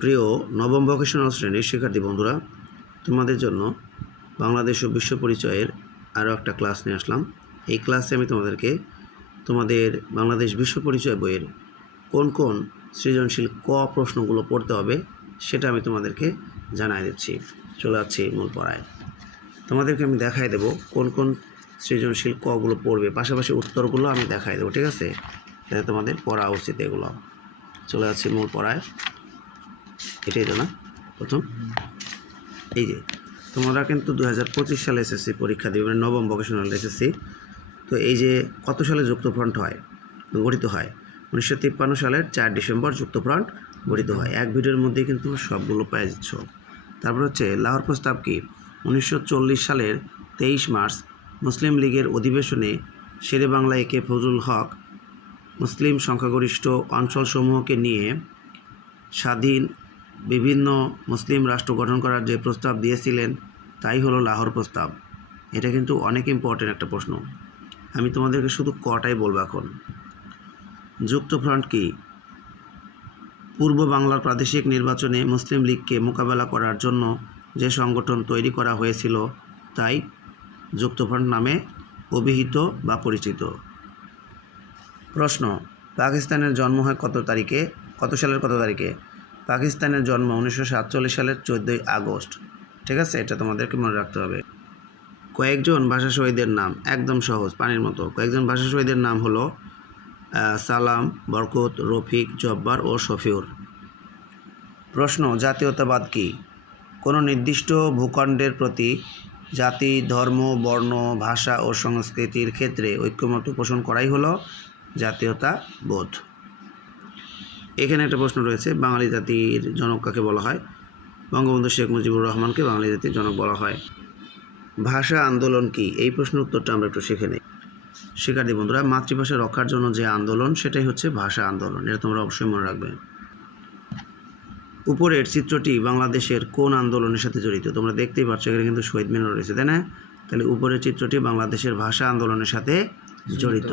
প্রিয় নবম ভোকেশনাল শ্রেণির শিক্ষার্থী বন্ধুরা, তোমাদের জন্য বাংলাদেশ ও বিশ্ব পরিচয়ের আরও একটা ক্লাস নিয়ে আসলাম। এই ক্লাসে আমি তোমাদেরকে তোমাদের বাংলাদেশ বিশ্ব পরিচয় বইয়ের কোন কোন সৃজনশীল ক প্রশ্নগুলো পড়তে হবে সেটা আমি তোমাদেরকে জানাই দিচ্ছি। চলে যাচ্ছি মূল পড়ায়। তোমাদেরকে আমি দেখাই দেবো কোন কোন সৃজনশীল কগুলো পড়বে, পাশাপাশি উত্তরগুলো আমি দেখাই দেবো, ঠিক আছে? যাতে তোমাদের পড়া উচিত এগুলো। চলে যাচ্ছি মূল পড়ায়। এটাই তো না? প্রথম? এই যে, তোমরা কিন্তু দু হাজার পঁচিশ সালে এসএসসি পরীক্ষা দিবে মানে নবম ভোকেশনাল এসএসসি তো এই যে কত সালে যুক্তফ্রন্ট হয়? গঠিত হয়? উনিশশো তিপ্পান্ন সালের চার ডিসেম্বর যুক্তফ্রন্ট গঠিত হয়। এক ভিডিওর মধ্যেই কিন্তু সবগুলো পেয়ে যাচ্ছ। তারপর হচ্ছে, লাহোর প্রস্তাব কি? উনিশশো চল্লিশ সালের তেইশ মার্চ মুসলিম লীগের অধিবেশনে শেরে বাংলা একে ফজলুল হক মুসলিম সংখ্যাগরিষ্ঠ অঞ্চলসমূহকে নিয়ে স্বাধীন বিভিন্ন মুসলিম রাষ্ট্র গঠন করার যে প্রস্তাব দিয়েছিলেন, তাই হলো লাহোর প্রস্তাব। এটা কিন্তু অনেক ইম্পর্টেন্ট একটা প্রশ্ন। আমি তোমাদেরকে শুধু কটাই বলব এখন। যুক্তফ্রন্ট কি? পূর্ব বাংলার প্রাদেশিক নির্বাচনে মুসলিম লীগকে মোকাবেলা করার জন্য যে সংগঠন তৈরি করা হয়েছিল, তাই যুক্তফ্রন্ট নামে অভিহিত বা পরিচিত। প্রশ্ন, পাকিস্তানের জন্ম হয় কত তারিখে? কত সালের কত তারিখে? পাকিস্তানের জন্ম উনিশশো সাতচল্লিশ সালের চোদ্দোই আগস্ট। ঠিক আছে? এটা তোমাদেরকে মনে রাখতে হবে। কয়েকজন ভাষা শহীদের নাম, একদম সহজ, পানির মতো। কয়েকজন ভাষা শহীদের নাম হলো সালাম, বরকত, রফিক, জব্বার ও শফিউর। প্রশ্ন, জাতীয়তাবাদ কি? কোনো নির্দিষ্ট ভূখণ্ডের প্রতি জাতি, ধর্ম, বর্ণ, ভাষা ও সংস্কৃতির ক্ষেত্রে ঐক্যমত পোষণ করাই হলো জাতীয়তাবোধ। এখানে একটা প্রশ্ন রয়েছে, বাঙালি জাতির জনক কাকে বলা হয়? বঙ্গবন্ধু শেখ মুজিবুর রহমানকে বাঙালি জাতির জনক বলা হয়। ভাষা আন্দোলন কি? এই প্রশ্নের উত্তরটা আমরা একটু শিখে নিই। শিক্ষার্থী বন্ধুরা, মাতৃভাষা রক্ষার জন্য যে আন্দোলন, সেটাই হচ্ছে ভাষা আন্দোলন। এটা তোমরা অবশ্যই মনে রাখবে। উপরের চিত্রটি বাংলাদেশের কোন আন্দোলনের সাথে জড়িত? তোমরা দেখতেই পাচ্ছ এখানে কিন্তু শহীদ মিনার রয়েছে, তাই না? তাহলে উপরের চিত্রটি বাংলাদেশের ভাষা আন্দোলনের সাথে জড়িত।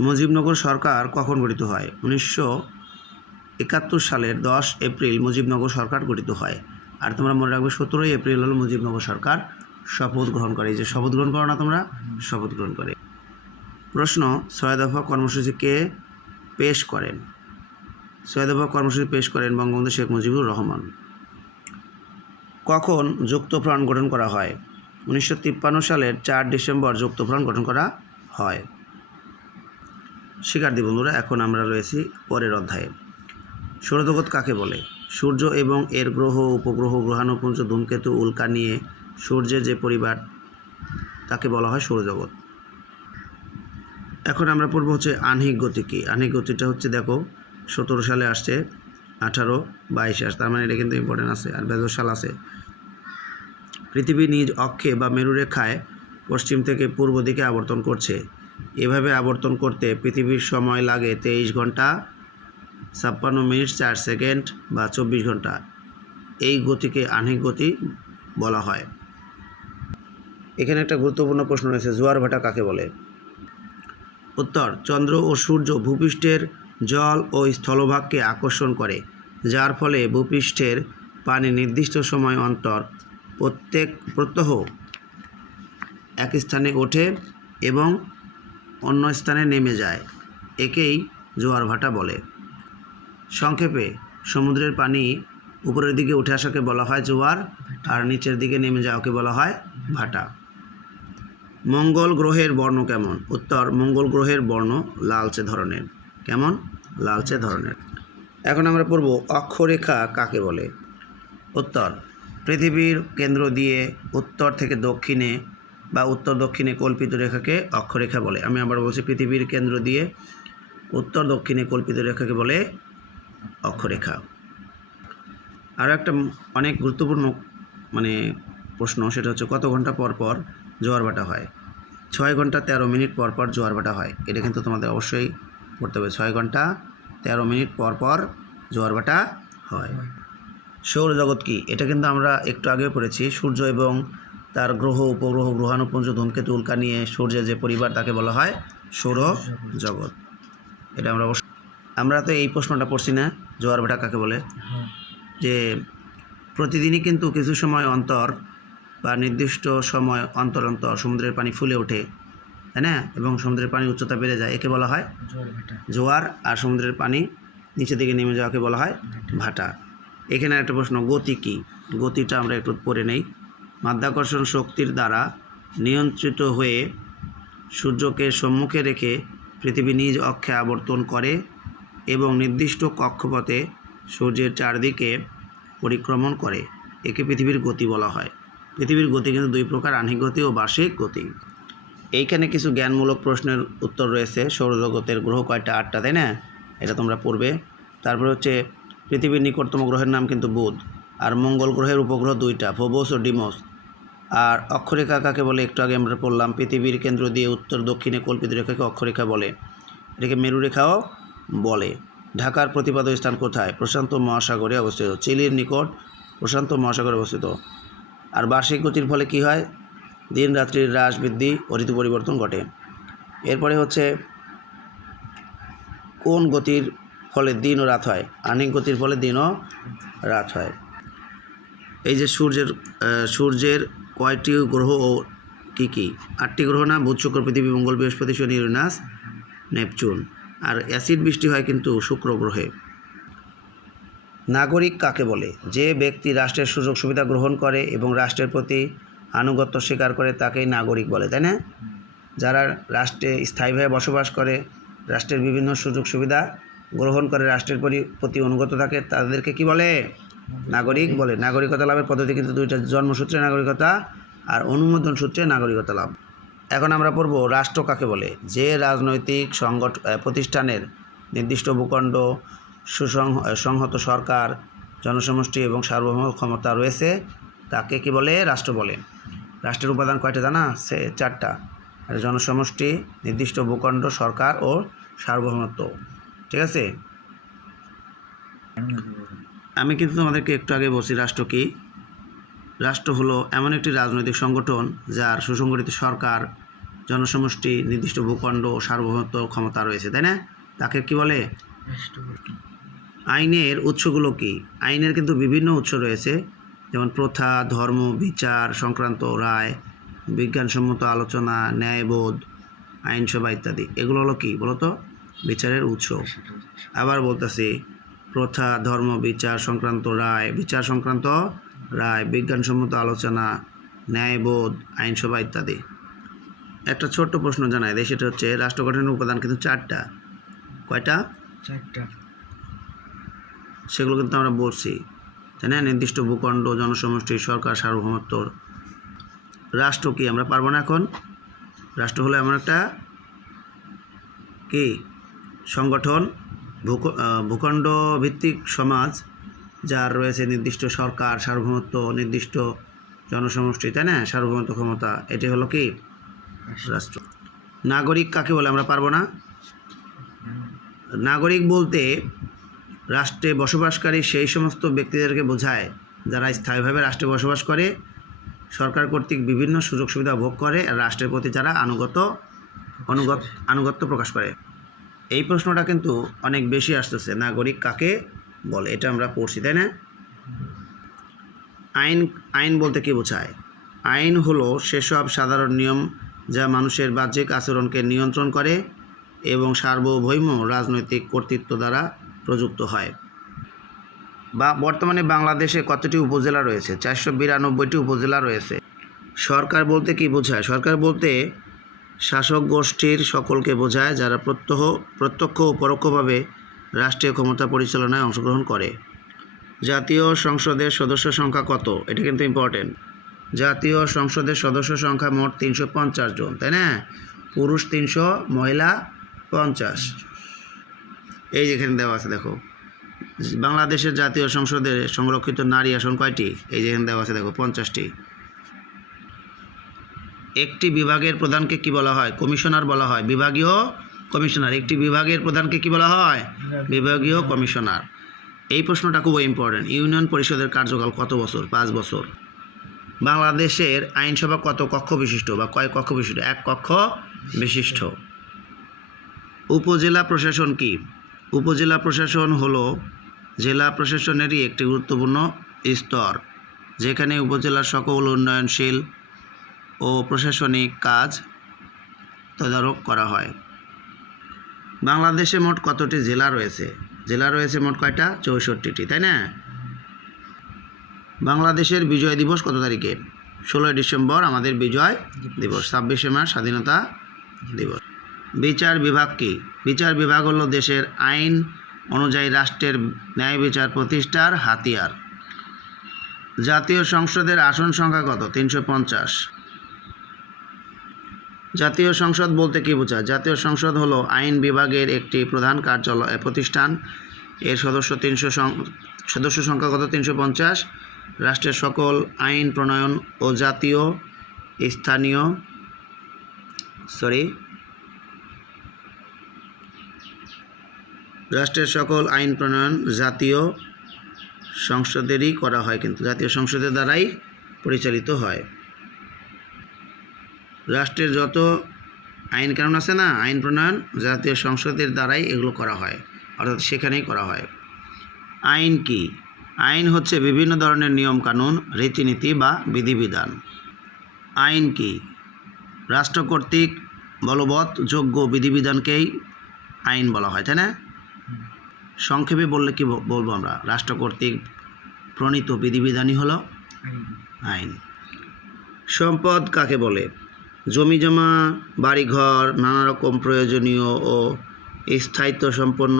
মুজিবনগর সরকার কখন গঠিত হয়? উনিশশো একাত্তর সালের দশ এপ্রিল মুজিবনগর সরকার গঠিত হয়। আর তোমরা মনে রাখবে সতেরোই এপ্রিল হলো মুজিবনগর সরকার শপথ গ্রহণ করে। এই যে শপথ গ্রহণ করো না তোমরা, শপথ গ্রহণ করে। প্রশ্ন, ছয় দফা কর্মসূচিকে পেশ করেন? ছয় দফা কর্মসূচি পেশ করেন বঙ্গবন্ধু শেখ মুজিবুর রহমান। কখন যুক্তফ্রন্ট গঠন করা হয়? উনিশশো তিপ্পান্ন সালের চার ডিসেম্বর যুক্তফ্রন্ট গঠন করা হয়। শিক্ষার্থী বন্ধুরা, এখন আমরা রয়েছি পরের অধ্যায়ে। সৌরজগৎ কাকে বলে? সূর্য এবং এর গ্রহ, উপগ্রহ, গ্রহাণুপুঞ্জ, ধূমকেতু, উল্কা নিয়ে সূর্যের যে পরিবার, তাকে বলা হয় সৌরজগৎ এখন আমরা পড়ব হচ্ছে আহ্নিক গতি কী? আহ্নিক গতিটা হচ্ছে দেখো, সতেরো সালে আসছে, আঠারো বাইশে আসছে, তার মানে এটা কিন্তু ইম্পর্টেন্ট আছে, আর বেজর সাল আছে। পৃথিবী নিজ অক্ষে বা মেরুরেখায় পশ্চিম থেকে পূর্ব দিকে আবর্তন করছে। এভাবে আবর্তন করতে পৃথিবীর সময় লাগে তেইশ ঘণ্টা, ছাপ্পান্ন মিনিট চার সেকেন্ড বা চব্বিশ ঘণ্টা। এই গতিকে আহ্নিক গতি বলা হয়। এখানে একটা গুরুত্বপূর্ণ প্রশ্ন রয়েছে, জোয়ার ভাটা কাকে বলে? উত্তর, চন্দ্র ও সূর্য ভূপৃষ্ঠের জল ও স্থলভাগকে আকর্ষণ করে, যার ফলে ভূপৃষ্ঠের পানি নির্দিষ্ট সময় অন্তর প্রত্যেক প্রত্যহ এক স্থানে ওঠে এবং অন্য স্থানে নেমে যায়, একেই জোয়ার ভাটা বলে। সংক্ষেপে, সমুদ্রের পানি উপরের দিকে উঠে আসাকে বলা হয় জোয়ার, আর নিচের দিকে নেমে যাওয়াকে বলা হয় ভাটা। মঙ্গল গ্রহের বর্ণ কেমন? উত্তর, মঙ্গল গ্রহের বর্ণ লালচে ধরনের। কেমন? লালচে ধরনের। এখন আমরা পড়ব অক্ষরেখা কাকে বলে? উত্তর, পৃথিবীর কেন্দ্র দিয়ে উত্তর থেকে দক্ষিণে বা উত্তর দক্ষিণে কল্পিত রেখাকে অক্ষরেখা বলে। আমি আবার বলছি পৃথিবীর কেন্দ্র দিয়ে উত্তর দক্ষিণে কল্পিত রেখাকে বলে অক্ষরেখা। আরও একটা অনেক গুরুত্বপূর্ণ মানে প্রশ্ন, সেটা হচ্ছে কত ঘণ্টা পর পর জোয়ার ভাটা হয়? ছয় ঘণ্টা তেরো মিনিট পর পর জোয়ার ভাটা হয়। এটা কিন্তু তোমাদের অবশ্যই পড়তে হবে। ছয় ঘণ্টা তেরো মিনিট পর পর জোয়ার ভাটা হয়। সৌরজগৎ কি? এটা কিন্তু আমরা একটু আগে পড়েছি। সূর্য এবং তার গ্রহ, উপগ্রহ গ্রহাণুপুঞ্জ ধূমকেতু উল্কা নিয়ে সূর্যের যে পরিবার তাকে বলা হয় সৌর জগৎ। এটা আমরা অবশ্য আমরা তো এই প্রশ্নটা পড়ছি না, জোয়ার ভাটা কাকে বলে? যে প্রতিদিনই কিন্তু কিছু সময় অন্তর বা নির্দিষ্ট সময় অন্তর অন্তর সমুদ্রের পানি ফুলে ওঠে, তাই না? এবং সমুদ্রের পানি উচ্চতা বেড়ে যায়, একে বলা হয় জোয়ার, আর সমুদ্রের পানি নিচের দিকে নেমে যাওয়াকে বলা হয় ভাটা। এখানে একটা প্রশ্ন, গতি কী? গতিটা আমরা একটু পড়ে নেই। মাধ্যাকর্ষণ শক্তির দ্বারা নিয়ন্ত্রিত হয়ে সূর্যকে সম্মুখে রেখে পৃথিবী নিজ অক্ষে আবর্তন করে এবং নির্দিষ্ট কক্ষপথে সূর্যের চারদিকে পরিক্রমণ করে। একে পৃথিবীর গতি বলা হয়। পৃথিবীর গতি কিন্তু দুই প্রকার আহ্নিক গতি ও বার্ষিক গতি। এইখানে কিছু জ্ঞানমূলক প্রশ্নের উত্তর রয়েছে। সৌরজগতের গ্রহ কয়টা? আটটা, তাই না? এটা তোমরা পড়বে। তারপরে হচ্ছে, পৃথিবীর নিকটতম গ্রহের নাম কিন্তু বুধ। আর মঙ্গল গ্রহের উপগ্রহ দুইটা, ফোবোস ও ডিমোস। আর অক্ষরেখা কাকে বলে? একটু আগে আমরা পড়লাম, পৃথিবীর কেন্দ্র দিয়ে উত্তর, দক্ষিণে কল্পিত রেখাকে অক্ষরেখা বলে। এটাকে মেরুরেখাও বলে। ঢাকার প্রতিপাদ্য স্থান কোথায়? প্রশান্ত মহাসাগরে অবস্থিত। চিলির নিকট প্রশান্ত মহাসাগরে অবস্থিত। আর বার্ষিক গতির ফলে কি হয়? দিন রাত্রির হ্রাস বৃদ্ধি ও ঋতু পরিবর্তন ঘটে। এরপরে হচ্ছে, কোন গতির ফলে দিন ও রাত হয়? আনিক গতির ফলে দিন ও রাত হয়। এই যে সূর্যের সূর্যের কয়টি গ্রহ ও কী কী? আটটি গ্রহ না বুধ, শুক্র, পৃথিবী, মঙ্গল, বৃহস্পতি, শনি, ইউরেনাস, নেপচুন। আর অ্যাসিড বৃষ্টি হয় কিন্তু শুক্র গ্রহে। নাগরিক কাকে বলে? যে ব্যক্তি রাষ্ট্রের সুযোগ সুবিধা গ্রহণ করে এবং রাষ্ট্রের প্রতি আনুগত্য স্বীকার করে তাকেই নাগরিক বলে, তাই না? যারা রাষ্ট্রে স্থায়ীভাবে বসবাস করে, রাষ্ট্রের বিভিন্ন সুযোগ সুবিধা গ্রহণ করে, রাষ্ট্রের পরি- প্রতি অনুগত থাকে, তাদেরকে কি বলে? নাগরিক বলে, নাগরিকতা লাভের পদ্ধতি কিন্তু দুইটা, জন্মসূত্রে নাগরিকতা আর অনুমোদন সূত্রে নাগরিকতা লাভ। এখন আমরা পড়ব রাষ্ট্র কাকে বলে। যে রাজনৈতিক সংগঠ প্রতিষ্ঠানের নির্দিষ্ট ভূখণ্ড, সুসং সংহত সরকার, জনসমষ্টি এবং সার্বভৌম ক্ষমতা রয়েছে, তাকে কি বলে? রাষ্ট্র বলে। রাষ্ট্রের উপাদান কয়টা জানা? সে চারটা। জনসমষ্টি, নির্দিষ্ট ভূখণ্ড, সরকার ও সার্বভৌমত্ব। ঠিক আছে? আমি কিন্তু তোমাদেরকে একটু আগে বলছি রাষ্ট্র কি? রাষ্ট্র হলো এমন একটি রাজনৈতিক সংগঠন যার সুসংগঠিত সরকার জনসমষ্টি নির্দিষ্ট ভূখণ্ড ও সার্বভৌমত্ব ক্ষমতা রয়েছে তাই না? তাকে কি বলে? আইনের উৎসগুলো কি? আইনের কিন্তু বিভিন্ন উৎস রয়েছে যেমন প্রথা ধর্ম বিচার সংক্রান্ত রায় বিজ্ঞানসম্মত আলোচনা ন্যায়বোধ আইনসভা ইত্যাদি। এগুলো হলো কি বলতো? বিচারের উৎস। আবার বলতেছি প্রথা ধর্ম বিচার সংক্রান্ত রায় বিচার সংক্রান্ত রায় বিজ্ঞানসম্মত আলোচনা ন্যায়বোধ আইনসভা ইত্যাদি। একটা ছোট্ট প্রশ্ন জানাই দেয় সেটা হচ্ছে রাষ্ট্র গঠনের উপাদান কিন্তু চারটা। কয়টা? চারটা। সেগুলো কিন্তু আমরা বলছি। তাই না? নির্দিষ্ট ভূখণ্ড জনসমষ্টি সরকার সার্বভৌমত্ব। রাষ্ট্র কি আমরা পারব না এখন? রাষ্ট্র হলো এমন একটা কি? সংগঠন। ভূখণ্ড ভিত্তিক সমাজ, যার রয়েছে নির্দিষ্ট সরকার, সার্বভৌমত্ব, নির্দিষ্ট জনসমষ্টি, তাই না? সার্বভৌমত্ব ক্ষমতা, এটি হলো কি? রাষ্ট্র। নাগরিক কাকে বলে আমরা পারব না? নাগরিক বলতে রাষ্ট্রে বসবাসকারী সেই সমস্ত ব্যক্তিদেরকে বোঝায়, যারা স্থায়ীভাবে রাষ্ট্রে বসবাস করে, সরকার কর্তৃক বিভিন্ন সুযোগ সুবিধা ভোগ করে, রাষ্ট্রের প্রতি যারা আনুগত অনুগত, আনুগত্য প্রকাশ করে। এই প্রশ্নটা কিন্তু অনেক বেশি আসতেছে, নাগরিক কাকে বলে? এটা আমরা পড়ছি, তাই না? আইন আইন বলতে কি বোঝায়? আইন হলো সেসব সাধারণ নিয়ম যা মানুষের বাহ্যিক আচরণকে নিয়ন্ত্রণ করে এবং সার্বভৌম রাজনৈতিক কর্তৃত্ব দ্বারা প্রযুক্ত হয়। বা বর্তমানে বাংলাদেশে কতটি উপজেলা রয়েছে? চারশো বিরানব্বইটি উপজেলা রয়েছে। সরকার বলতে কি বোঝায়? সরকার বলতে শাসক গোষ্ঠীর সকলকে বোঝায় যারা প্রত্যহ, প্রত্যক্ষ ও পরোক্ষভাবে রাষ্ট্রীয় ক্ষমতা পরিচালনায় অংশগ্রহণ করে। জাতীয় সংসদের সদস্য সংখ্যা কত? এটা কিন্তু ইম্পর্টেন্ট জাতীয় সংসদের সদস্য সংখ্যা মোট তিনশো পঞ্চাশ জন, তাই না? পুরুষ তিনশো, মহিলা পঞ্চাশ। এই যেখানে দেওয়া আছে, দেখো। বাংলাদেশের জাতীয় সংসদে সংরক্ষিত নারী আসন কয়টি? এই যেখানে দেওয়া আছে, দেখো, পঞ্চাশটি। একটি বিভাগের প্রধানকে কি বলা হয়? কমিশনার বলা হয়। বিভাগীয় কমিশনার। একটি বিভাগের প্রধানকে কি বলা হয়? বিভাগীয় কমিশনার। এই প্রশ্নটা খুব ইম্পর্টেন্ট ইউনিয়ন পরিষদের কার্যকাল কত বছর? পাঁচ বছর। বাংলাদেশের আইনসভা কত কক্ষ বিশিষ্ট বা কয় কক্ষ বিশিষ্ট? এক কক্ষ বিশিষ্ট। উপজেলা প্রশাসন কি? উপজেলা প্রশাসন হলো জেলা প্রশাসনেরই একটি গুরুত্বপূর্ণ স্তর, যেখানে উপজেলার সকল উন্নয়নশীল ও প্রশাসনিক কাজ তদারক করা হয়। বাংলাদেশে মোট কতটি জেলা রয়েছে? জেলা রয়েছে মোট কয়টা? চৌষট্টিটি, তাই না? বাংলাদেশের বিজয় দিবস কত তারিখে? ষোলোই ডিসেম্বর আমাদের বিজয় দিবস, ছাব্বিশে মার্চ স্বাধীনতা দিবস। বিচার বিভাগ কি? বিচার বিভাগ হলো দেশের আইন অনুযায়ী রাষ্ট্রের ন্যায় বিচার প্রতিষ্ঠার হাতিয়ার। জাতীয় সংসদের আসন সংখ্যা কত? তিনশো পঞ্চাশ। জাতীয় সংসদ বলতে কী বোঝায়? জাতীয় সংসদ হলো আইন বিভাগের একটি প্রধান কার্যালয় প্রতিষ্ঠান। এর সদস্য তিনশো সদস্য সংখ্যা কত? তিনশো পঞ্চাশ। রাষ্ট্রের সকল আইন, প্রণয়ন ও জাতীয়, স্থানীয়, সরি, রাষ্ট্রের সকল আইন, প্রণয়ন, জাতীয় সংসদেরই করা হয় কিন্তু, জাতীয় সংসদের দ্বারাই পরিচালিত হয়। রাষ্ট্রের যত আইন কানুন আছে না আইন প্রণয়ন জাতীয় সংসদের দ্বারাই এগুলো করা হয় অর্থাৎ সেখানেই করা হয়। আইন কি? আইন হচ্ছে বিভিন্ন ধরনের নিয়ম কানুন রীতিনীতি বা বিধিবিধান। আইন কি? রাষ্ট্র কর্তৃক বলবৎ যোগ্য বিধিবিধানকেই আইন বলা হয় তাই না? সংক্ষেপে বললে কি বলব আমরা? রাষ্ট্র কর্তৃক প্রণীত বিধিবিধানই হলো আইন। সম্পদ কাকে বলে? জমি জমা বাড়িঘর নানা রকম প্রয়োজনীয় ও স্থায়িত্ব সম্পন্ন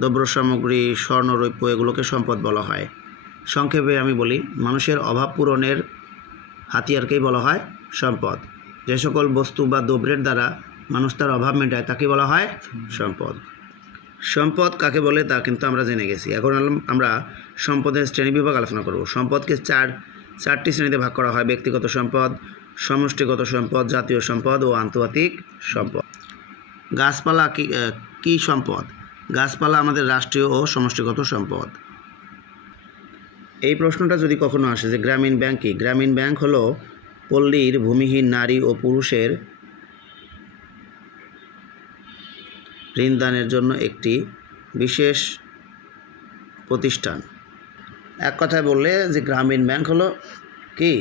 দ্রব্য সামগ্রী স্বর্ণরৌপ্য এগুলোকে সম্পদ বলা হয়। সংক্ষেপে আমি বলি, মানুষের অভাব পূরণের হাতিয়ারকেই বলা হয় সম্পদ। যে সকল বস্তু বা দ্রব্যের দ্বারা মানুষ তার অভাব মেটায়, তাকে বলা হয় সম্পদ। সম্পদ কাকে বলে তা কিন্তু আমরা জেনে গেছি। এখন আমরা সম্পদের শ্রেণীবিভাগ আলোচনা করব। সম্পদকে চার চারটি শ্রেণীতে ভাগ করা হয়। ব্যক্তিগত সম্পদ সমষ্টিগত সম্পদ, জাতীয় সম্পদ ও আন্তর্জাতিক সম্পদ। গাছপালা কি কি সম্পদ? গাছপালা আমাদের রাষ্ট্রীয় ও সমষ্টিগত সম্পদ। এই প্রশ্নটা যদি কখনো আসে যে গ্রামীণ ব্যাংক কি? গ্রামীণ ব্যাংক হলো পল্লীর ভূমিহীন নারী ও পুরুষের ঋণদানের জন্য একটি বিশেষ প্রতিষ্ঠান। এক কথায় বললে যে গ্রামীণ ব্যাংক হলো কি?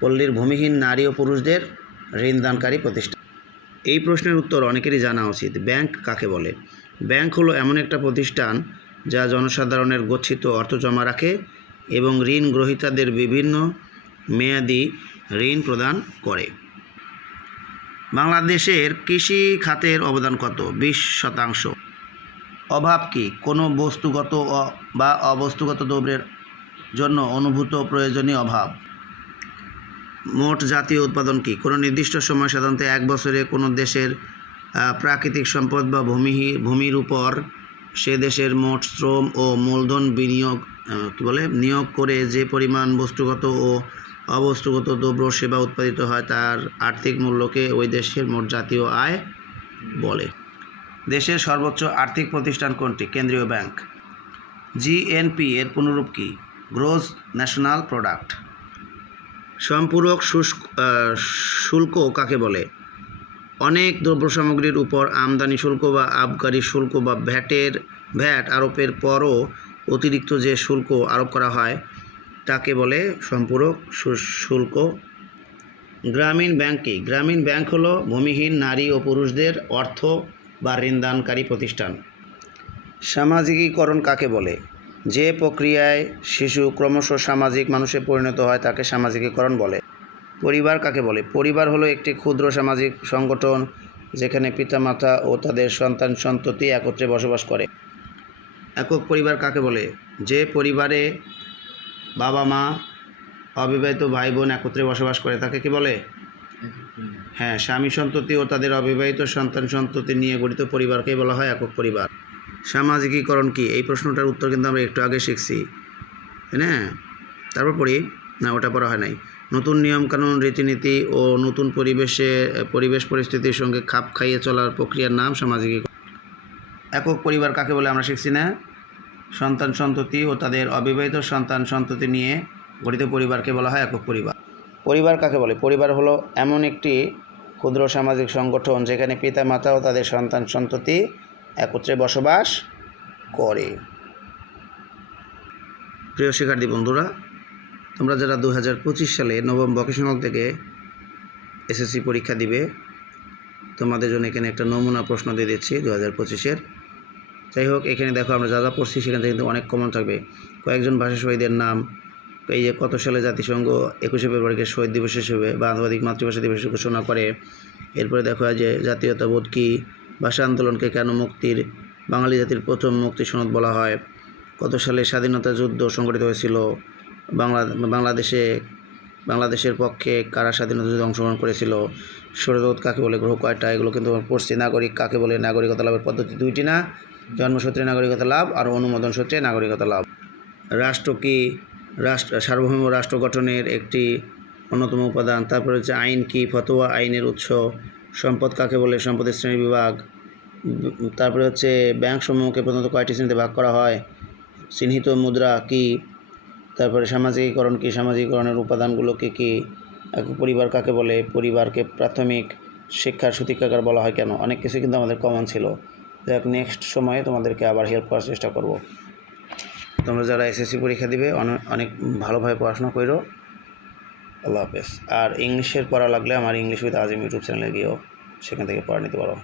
পল্লীর ভূমিহীন নারী ও পুরুষদের ঋণদানকারী প্রতিষ্ঠান। এই প্রশ্নের উত্তর অনেকেরই জানা উচিত। ব্যাংক কাকে বলে? ব্যাংক হলো এমন একটা প্রতিষ্ঠান যা জনসাধারণের গচ্ছিত অর্থ জমা রাখে এবং ঋণ গ্রহীতাদের বিভিন্ন মেয়াদি ঋণ প্রদান করে। বাংলাদেশের কৃষি খাতের অবদান কত? বিশ শতাংশ। অভাব কি? কোনো বস্তুগত বা অবস্তুগত দ্রব্যের জন্য অনুভূত প্রয়োজনীয় অভাব। মোট জাতীয় উৎপাদন কি? কোনো নির্দিষ্ট সময় সাধারণত এক বছরে কোনো দেশের প্রাকৃতিক সম্পদ বা ভূমি, ভূমির উপর সে দেশের মোট শ্রম ও মূলধন বিনিয়োগ কী বলে, নিয়োগ করে যে পরিমাণ বস্তুগত ও অবস্তুগত দ্রব্য সেবা উৎপাদিত হয় তার আর্থিক মূল্যকে ওই দেশের মোট জাতীয় আয় বলে। দেশের সর্বোচ্চ আর্থিক প্রতিষ্ঠান কোনটি? কেন্দ্রীয় ব্যাংক। জিএনপি এর পুনরূপ কি? Gross national product. সম্পূরক শুষ্ক শুল্ক কাকে বলে? অনেক দ্রব্য সামগ্রীর উপর আমদানি শুল্ক বা আবগারি শুল্ক বা ভ্যাটের, ভ্যাট আরোপের পরও অতিরিক্ত যে শুল্ক আরোপ করা হয়, তাকে বলে সম্পূরক শুল্ক। গ্রামীণ ব্যাংক কি? গ্রামীণ ব্যাংক হলো ভূমিহীন নারী ও পুরুষদের অর্থ বা ঋণদানকারী প্রতিষ্ঠান। সামাজিকীকরণ কাকে বলে? যে প্রক্রিয়ায় শিশু ক্রমশ সামাজিক মানুষে পরিণত হয় তাকে সামাজিকীকরণ বলে। পরিবার কাকে বলে? পরিবার হলো একটি ক্ষুদ্র সামাজিক সংগঠন যেখানে পিতামাতা ও তাদের সন্তান সন্ততি একত্রে বসবাস করে। একক পরিবার কাকে বলে? যে পরিবারে বাবা, মা, অবিবাহিত ভাই বোন একত্রে বসবাস করে, তাকে কি বলে? হ্যাঁ স্বামী সন্ততি ও তাদের অবিবাহিত সন্তান সন্ততি নিয়ে গঠিত পরিবারকেই বলা হয় একক পরিবার। সামাজিকীকরণ কি? এই প্রশ্নটার উত্তর কিন্তু আমরা একটু আগে শিখছি। হ্যাঁ তারপর পড়ি। না, ওটা পড়া হয় নাই। নতুন নিয়মকানুন, রীতিনীতি ও নতুন পরিবেশে, পরিবেশ পরিস্থিতির সঙ্গে খাপ খাইয়ে চলার প্রক্রিয়ার নাম সামাজিকীকরণ। একক পরিবার কাকে বলে আমরা শিখছি না? সন্তান সন্ততি ও তাদের অবিবাহিত সন্তান সন্ততি নিয়ে গঠিত পরিবারকে বলা হয় একক পরিবার। পরিবার কাকে বলে? পরিবার হলো এমন একটি ক্ষুদ্র সামাজিক সংগঠন যেখানে পিতা মাতা ও তাদের সন্তান সন্ততি একত্রে বসবাস করে। প্রিয় শিক্ষার্থী বন্ধুরা, তোমরা যারা দু হাজার পঁচিশ সালে নবম ভকেশনাল থেকে এসএসসি পরীক্ষা দিবে, তোমাদের জন্য এখানে একটা নমুনা প্রশ্ন দিয়ে দিচ্ছি দু হাজার পঁচিশের। যাই হোক, এখানে দেখো আমরা যা যা পড়ছি, সেখান থেকে কিন্তু অনেক কমন থাকবে। কয়েকজন ভাষা শহীদের নাম, এই যে কত সালে জাতিসংঘ একুশে ফেব্রুয়ারিকে শহীদ দিবস হিসেবে বা আন্তর্জাতিক মাতৃভাষা দিবস ঘোষণা করে, এরপরে দেখো যে জাতীয়তাবোধ কী ভাষা আন্দোলনকে কেন মুক্তির, বাঙালি জাতির প্রথম মুক্তি সনদ বলা হয়? কত সালে স্বাধীনতা যুদ্ধ সংগঠিত হয়েছিল? বাংলা, বাংলাদেশে, বাংলাদেশের পক্ষে কারা স্বাধীনতা যুদ্ধে অংশগ্রহণ করেছিল? সৌরজগৎ কাকে বলে? গ্রহ কয়টা? এগুলো কিন্তু পড়ছি। নাগরিক কাকে বলে? নাগরিকতা লাভের পদ্ধতি দুইটি না? জন্মসূত্রে নাগরিকতা লাভ আর অনুমোদন সূত্রে নাগরিকতা লাভ। রাষ্ট্র কি? রাষ্ট্র, সার্বভৌম রাষ্ট্র গঠনের একটি অন্যতম উপাদান। তারপরে হচ্ছে আইন কি? ফতোয়া আইনের উৎস। সম্পদ কাকে বলে? সম্পদের শ্রেণি বিভাগ। তারপরে হচ্ছে ব্যাংক সমূহকে প্রধানত কয়টি শ্রেণীতে ভাগ করা হয়? চিহ্নিত মুদ্রা কি? তারপরে সামাজিকীকরণ কি? সামাজিকীকরণের উপাদানগুলো কী পরিবার কাকে বলে? পরিবারকে প্রাথমিক শিক্ষার সূতিকাগার বলা হয় কেন? অনেক কিছু কিন্তু আমাদের কমন ছিল। দেখ নেক্সট সময়ে তোমাদেরকে আবার হেল্প করার চেষ্টা করব। তোমরা যারা এসএসসি পরীক্ষা দিবে, অনে- অনেক ভালোভাবে পড়াশোনা করো আল্লাহ হাফেজ। আর ইংলিশের পড়া লাগলে আমার ইংলিশ উইথ আজিম ইউটিউব চ্যানেলে গিয়েও সেখান থেকে পড়া নিতে পারো।